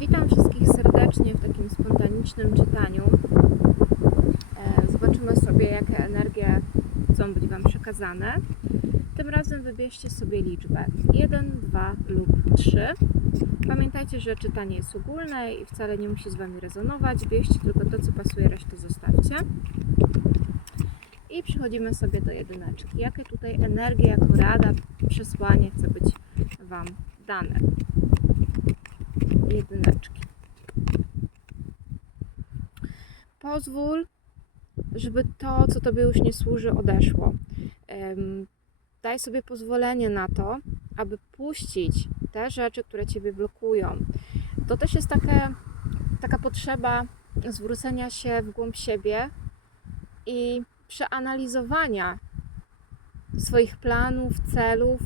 Witam wszystkich serdecznie w takim spontanicznym czytaniu. E, Zobaczymy sobie, jakie energie chcą być Wam przekazane. Tym razem wybierzcie sobie liczbę 1, 2 lub 3. Pamiętajcie, że czytanie jest ogólne i wcale nie musi z Wami rezonować. Bierzcie tylko to, co pasuje, resztę zostawcie. I przechodzimy sobie do jedyneczki. Jakie tutaj energie, jako rada, przesłanie chce być Wam dane? Jedyneczki. Pozwól, żeby to, co Tobie już nie służy, odeszło. Daj sobie pozwolenie na to, aby puścić te rzeczy, które Ciebie blokują. To też jest takie, taka potrzeba zwrócenia się w głąb siebie i przeanalizowania swoich planów, celów,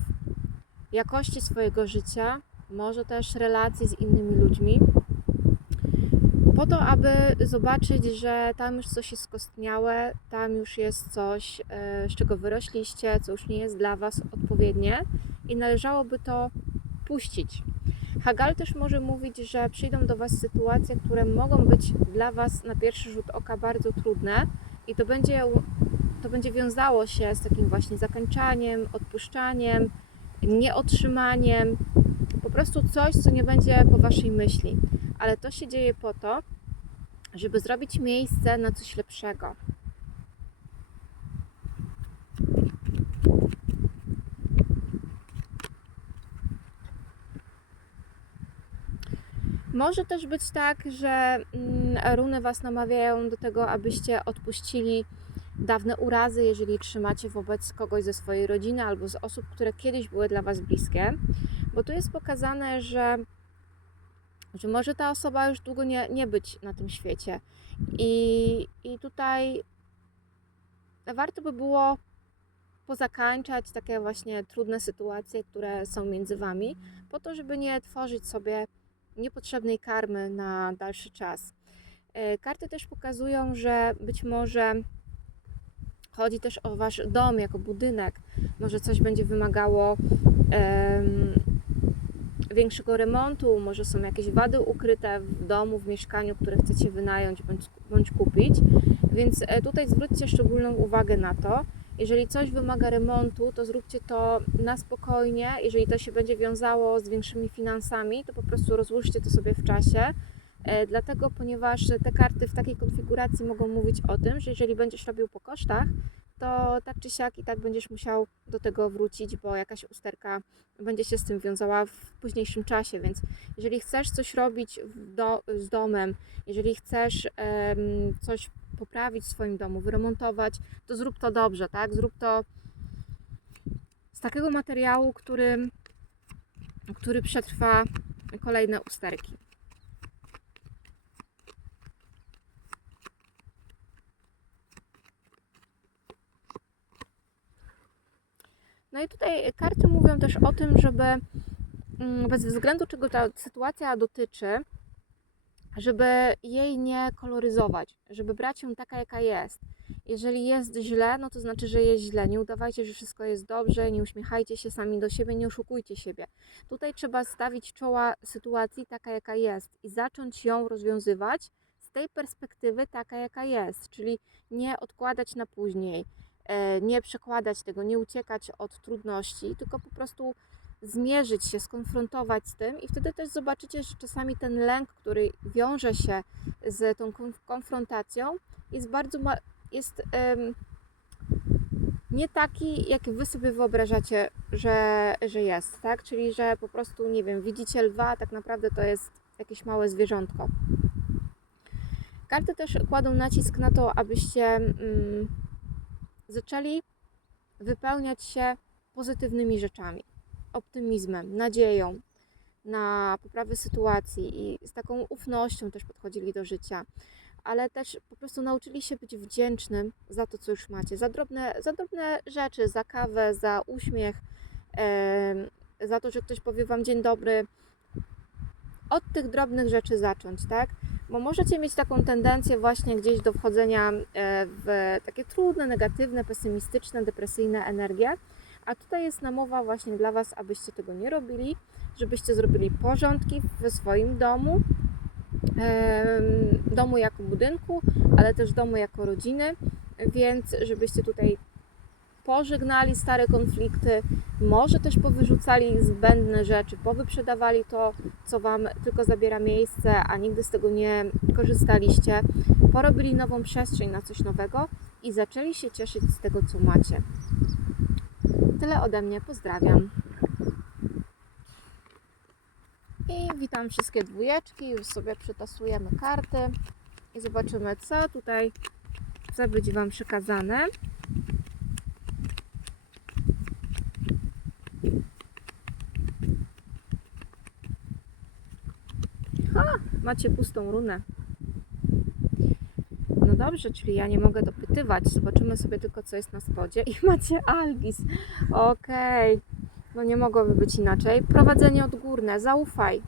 jakości swojego życia, może też relacji z innymi ludźmi, po to, aby zobaczyć, że tam już coś jest skostniałe, tam już jest coś, e, z czego wyrośliście, co już nie jest dla Was odpowiednie i należałoby to puścić. Hagal też może mówić, że przyjdą do Was sytuacje, które mogą być dla Was na pierwszy rzut oka bardzo trudne i to będzie, to będzie wiązało się z takim właśnie zakończaniem, odpuszczaniem, nieotrzymaniem, po prostu coś, co nie będzie po waszej myśli. Ale to się dzieje po to, żeby zrobić miejsce na coś lepszego. Może też być tak, że mm, runy was namawiają do tego, abyście odpuścili dawne urazy, jeżeli trzymacie wobec kogoś ze swojej rodziny albo z osób, które kiedyś były dla was bliskie bo tu jest pokazane, że, że może ta osoba już długo nie, nie być na tym świecie. I, I tutaj warto by było pozakańczać takie właśnie trudne sytuacje, które są między wami, po to, żeby nie tworzyć sobie niepotrzebnej karmy na dalszy czas. E, Karty też pokazują, że być może chodzi też o wasz dom jako budynek. Może coś będzie wymagało większego remontu, może są jakieś wady ukryte w domu, w mieszkaniu, które chcecie wynająć bądź, bądź kupić. Więc e, tutaj zwróćcie szczególną uwagę na to. Jeżeli coś wymaga remontu, to zróbcie to na spokojnie. Jeżeli to się będzie wiązało z większymi finansami, to po prostu rozłóżcie to sobie w czasie. E, Dlatego, ponieważ te karty w takiej konfiguracji mogą mówić o tym, że jeżeli będziesz robił po kosztach, to tak czy siak i tak będziesz musiał do tego wrócić, bo jakaś usterka będzie się z tym wiązała w późniejszym czasie. Więc jeżeli chcesz coś robić do, z domem, jeżeli chcesz em, coś poprawić w swoim domu, wyremontować, to zrób to dobrze, tak? Zrób to z takiego materiału, który, który przetrwa kolejne usterki. No i tutaj karty mówią też o tym, żeby mm, bez względu czego ta sytuacja dotyczy, żeby jej nie koloryzować, żeby brać ją taka, jaka jest. Jeżeli jest źle, no to znaczy, że jest źle. Nie udawajcie, że wszystko jest dobrze, nie uśmiechajcie się sami do siebie, nie oszukujcie siebie. Tutaj trzeba stawić czoła sytuacji taka, jaka jest i zacząć ją rozwiązywać z tej perspektywy taka, jaka jest, czyli nie odkładać na później, nie przekładać tego, nie uciekać od trudności, tylko po prostu zmierzyć się, skonfrontować z tym i wtedy też zobaczycie, że czasami ten lęk, który wiąże się z tą konf- konfrontacją, jest bardzo jest em, nie taki, jaki wy sobie wyobrażacie, że, że jest, tak? Czyli, że po prostu, nie wiem, widzicie lwa, tak naprawdę to jest jakieś małe zwierzątko. Karty też kładą nacisk na to, abyście mm, zaczęli wypełniać się pozytywnymi rzeczami, optymizmem, nadzieją na poprawę sytuacji i z taką ufnością też podchodzili do życia, ale też po prostu nauczyli się być wdzięcznym za to, co już macie, za drobne, za drobne rzeczy, za kawę, za uśmiech, za to, że ktoś powie Wam dzień dobry. Od tych drobnych rzeczy zacząć, tak? Bo możecie mieć taką tendencję właśnie gdzieś do wchodzenia e, w takie trudne, negatywne, pesymistyczne, depresyjne energie, a tutaj jest namowa właśnie dla Was, abyście tego nie robili, żebyście zrobili porządki we swoim domu, domu jako budynku, ale też domu jako rodziny, więc żebyście tutaj pożegnali stare konflikty, może też powyrzucali zbędne rzeczy, powyprzedawali to, co Wam tylko zabiera miejsce, a nigdy z tego nie korzystaliście, porobili nową przestrzeń na coś nowego i zaczęli się cieszyć z tego, co macie. Tyle ode mnie, pozdrawiam. I witam wszystkie dwójeczki, już sobie przetasujemy karty i zobaczymy, co tutaj chce być Wam przekazane. Macie pustą runę. No dobrze, czyli ja nie mogę dopytywać. Zobaczymy sobie tylko, co jest na spodzie. I macie Algis. Okej. No nie mogłoby być inaczej. Prowadzenie odgórne. Zaufaj.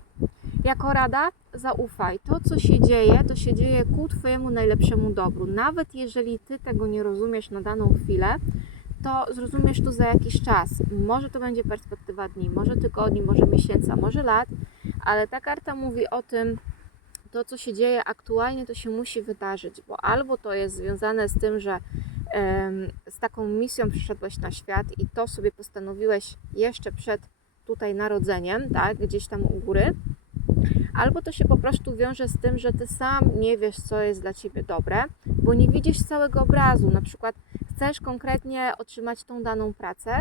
Jako rada, zaufaj. To, co się dzieje, to się dzieje ku Twojemu najlepszemu dobru. Nawet jeżeli Ty tego nie rozumiesz na daną chwilę, to zrozumiesz to za jakiś czas. Może to będzie perspektywa dni, może tygodni, może miesięcy, może lat, ale ta karta mówi o tym, to co się dzieje aktualnie, to się musi wydarzyć, bo albo to jest związane z tym, że z taką misją przyszedłeś na świat i to sobie postanowiłeś jeszcze przed tutaj narodzeniem, tak, gdzieś tam u góry, albo to się po prostu wiąże z tym, że ty sam nie wiesz, co jest dla ciebie dobre, bo nie widzisz całego obrazu. Na przykład chcesz konkretnie otrzymać tą daną pracę,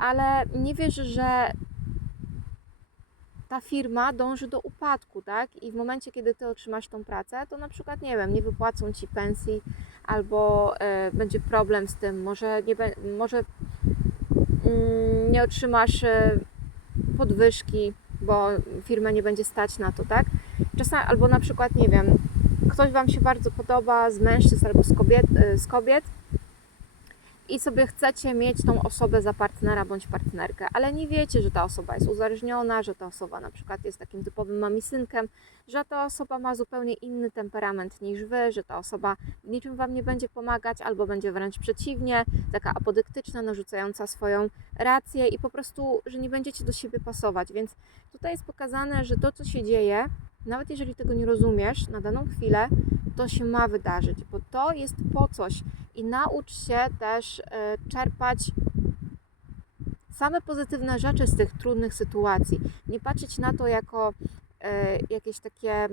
ale nie wiesz, że ta firma dąży do upadku, tak? I w momencie, kiedy ty otrzymasz tą pracę, to na przykład, nie wiem, nie wypłacą ci pensji, albo e, będzie problem z tym, może nie, może, mm, nie otrzymasz e, podwyżki, bo firmę nie będzie stać na to, tak? Czasami, albo na przykład, nie wiem, ktoś Wam się bardzo podoba z mężczyzn albo z kobiet, e, z kobiet i sobie chcecie mieć tą osobę za partnera bądź partnerkę, ale nie wiecie, że ta osoba jest uzależniona, że ta osoba na przykład jest takim typowym mamisynkiem, że ta osoba ma zupełnie inny temperament niż wy, że ta osoba niczym wam nie będzie pomagać, albo będzie wręcz przeciwnie, taka apodyktyczna, narzucająca swoją rację i po prostu, że nie będziecie do siebie pasować. Więc tutaj jest pokazane, że to, co się dzieje, nawet jeżeli tego nie rozumiesz na daną chwilę, to się ma wydarzyć, bo to jest po coś i naucz się też e, czerpać same pozytywne rzeczy z tych trudnych sytuacji. Nie patrzeć na to jako e, jakieś takie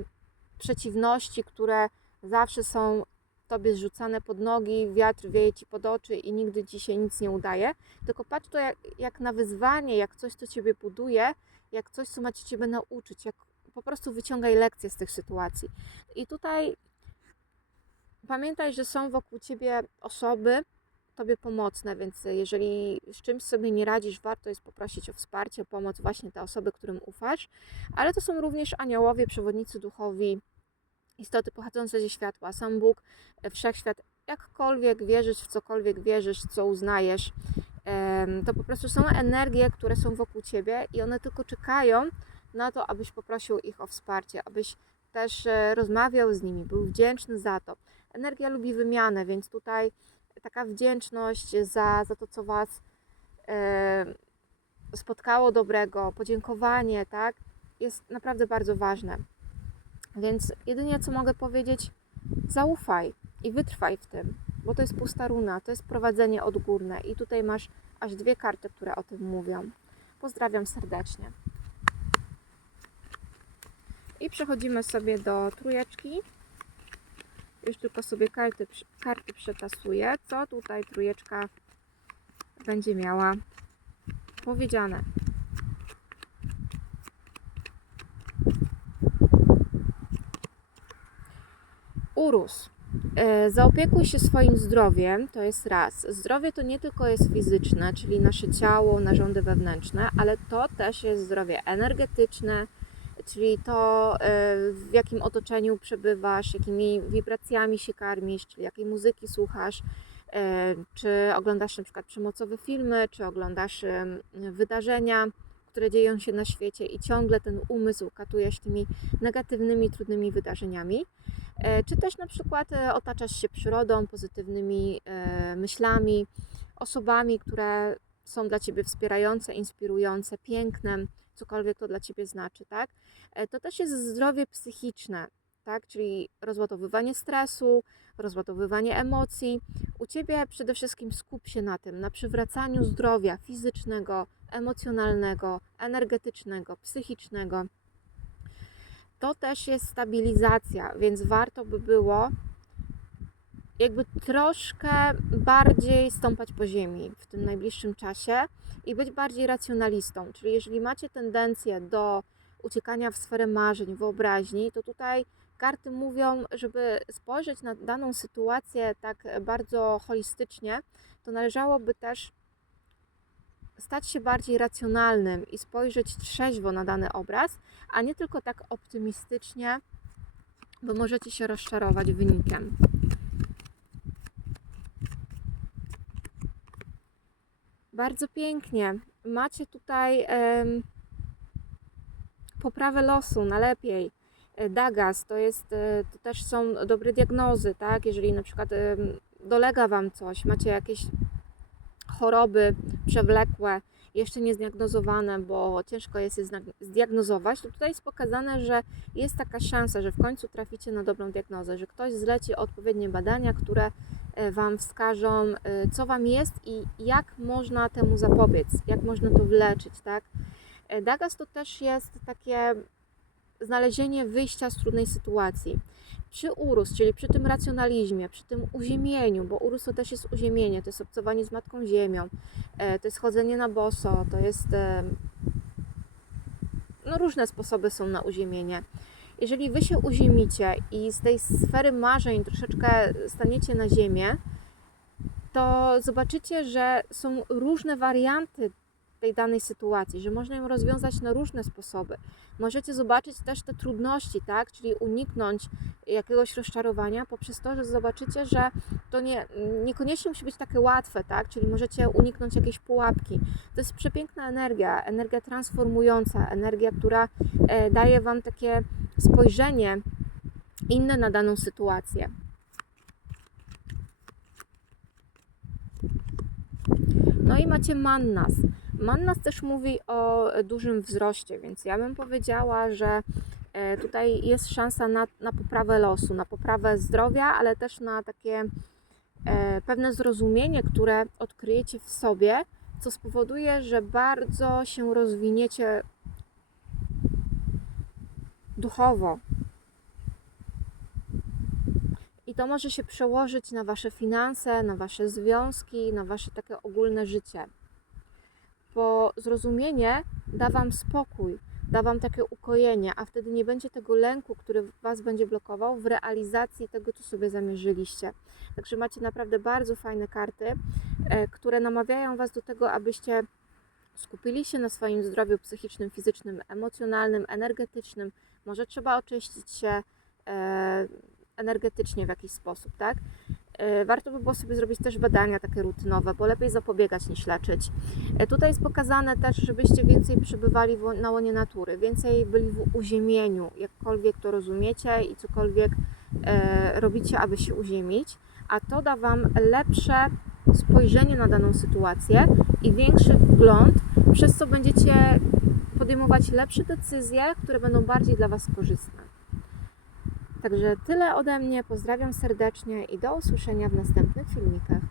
przeciwności, które zawsze są tobie zrzucane pod nogi, wiatr wieje ci pod oczy i nigdy ci się nic nie udaje, tylko patrz to jak, jak na wyzwanie, jak coś, co ciebie buduje, jak coś, co ma ci ciebie nauczyć, jak po prostu wyciągaj lekcje z tych sytuacji. I tutaj pamiętaj, że są wokół ciebie osoby tobie pomocne, więc jeżeli z czymś sobie nie radzisz, warto jest poprosić o wsparcie, o pomoc właśnie te osoby, którym ufasz, ale to są również aniołowie, przewodnicy duchowi, istoty pochodzące ze światła, sam Bóg, e, wszechświat, jakkolwiek wierzysz, w cokolwiek wierzysz, co uznajesz, to po prostu są energie, które są wokół ciebie i one tylko czekają na to, abyś poprosił ich o wsparcie, abyś też e, rozmawiał z nimi, był wdzięczny za to. Energia lubi wymianę, więc tutaj taka wdzięczność za, za to, co Was e, spotkało dobrego, podziękowanie, tak, jest naprawdę bardzo ważne. Więc jedynie co mogę powiedzieć, zaufaj i wytrwaj w tym, bo to jest pusta runa, to jest prowadzenie odgórne i tutaj masz aż dwie karty, które o tym mówią. Pozdrawiam serdecznie. I przechodzimy sobie do trójeczki. Już tylko sobie karty, karty przetasuję, co tutaj trójeczka będzie miała powiedziane. Urósł. E, Zaopiekuj się swoim zdrowiem, to jest raz. Zdrowie to nie tylko jest fizyczne, czyli nasze ciało, narządy wewnętrzne, ale to też jest zdrowie energetyczne, czyli to e, w jakim otoczeniu przebywasz, jakimi wibracjami się karmisz, czyli jakiej muzyki słuchasz, e, czy oglądasz na przykład przemocowe filmy, czy oglądasz wydarzenia, które dzieją się na świecie i ciągle ten umysł katuje się tymi negatywnymi, trudnymi wydarzeniami. E, Czy też na przykład otaczasz się przyrodą, pozytywnymi myślami, osobami, które są dla Ciebie wspierające, inspirujące, pięknem, cokolwiek to dla Ciebie znaczy, tak? E, To też jest zdrowie psychiczne. tak? Czyli rozładowywanie stresu, rozładowywanie emocji. U Ciebie przede wszystkim skup się na tym, na przywracaniu zdrowia fizycznego, emocjonalnego, energetycznego, psychicznego. To też jest stabilizacja, więc warto by było jakby troszkę bardziej stąpać po ziemi w tym najbliższym czasie i być bardziej racjonalistą. Czyli jeżeli macie tendencję do uciekania w sferę marzeń, wyobraźni, to tutaj karty mówią, żeby spojrzeć na daną sytuację tak bardzo holistycznie, to należałoby też stać się bardziej racjonalnym i spojrzeć trzeźwo na dany obraz, a nie tylko tak optymistycznie, bo możecie się rozczarować wynikiem. Bardzo pięknie. Macie tutaj em, poprawę losu na lepiej. E, Dagas to jest, e, to też są dobre diagnozy, tak? Jeżeli na przykład em, dolega Wam coś, macie jakieś choroby przewlekłe, jeszcze nie zdiagnozowane, bo ciężko jest je zdiagnozować, to tutaj jest pokazane, że jest taka szansa, że w końcu traficie na dobrą diagnozę, że ktoś zleci odpowiednie badania, które Wam wskażą, e, co Wam jest i jak można temu zapobiec, jak można to wyleczyć, tak? E, Dagas to też jest takie znalezienie wyjścia z trudnej sytuacji. Przy urus, czyli przy tym racjonalizmie, przy tym uziemieniu, bo urus to też jest uziemienie, to jest obcowanie z Matką Ziemią, e, to jest chodzenie na boso, to jest... e, No różne sposoby są na uziemienie. Jeżeli Wy się uziemicie i z tej sfery marzeń troszeczkę staniecie na ziemię, to zobaczycie, że są różne warianty tej danej sytuacji, że można ją rozwiązać na różne sposoby. Możecie zobaczyć też te trudności, tak? Czyli uniknąć jakiegoś rozczarowania poprzez to, że zobaczycie, że to nie, niekoniecznie musi być takie łatwe, tak? Czyli możecie uniknąć jakiejś pułapki. To jest przepiękna energia, energia transformująca, energia, która e, daje Wam takie spojrzenie inne na daną sytuację. No i macie Mannas. Mannas też mówi o dużym wzroście, więc ja bym powiedziała, że e, tutaj jest szansa na, na poprawę losu, na poprawę zdrowia, ale też na takie e, pewne zrozumienie, które odkryjecie w sobie, co spowoduje, że bardzo się rozwiniecie duchowo. I to może się przełożyć na Wasze finanse, na Wasze związki, na Wasze takie ogólne życie. Bo zrozumienie da Wam spokój, da Wam takie ukojenie, a wtedy nie będzie tego lęku, który Was będzie blokował w realizacji tego, co sobie zamierzyliście. Także macie naprawdę bardzo fajne karty, e, które namawiają Was do tego, abyście skupili się na swoim zdrowiu psychicznym, fizycznym, emocjonalnym, energetycznym. Może trzeba oczyścić się e, energetycznie w jakiś sposób, tak? E, Warto by było sobie zrobić też badania takie rutynowe, bo lepiej zapobiegać niż leczyć. E, Tutaj jest pokazane też, żebyście więcej przebywali na łonie natury, więcej byli w uziemieniu, jakkolwiek to rozumiecie i cokolwiek robicie, aby się uziemić, a to da Wam lepsze spojrzenie na daną sytuację i większy wgląd, przez co będziecie podejmować lepsze decyzje, które będą bardziej dla Was korzystne. Także tyle ode mnie. Pozdrawiam serdecznie i do usłyszenia w następnych filmikach.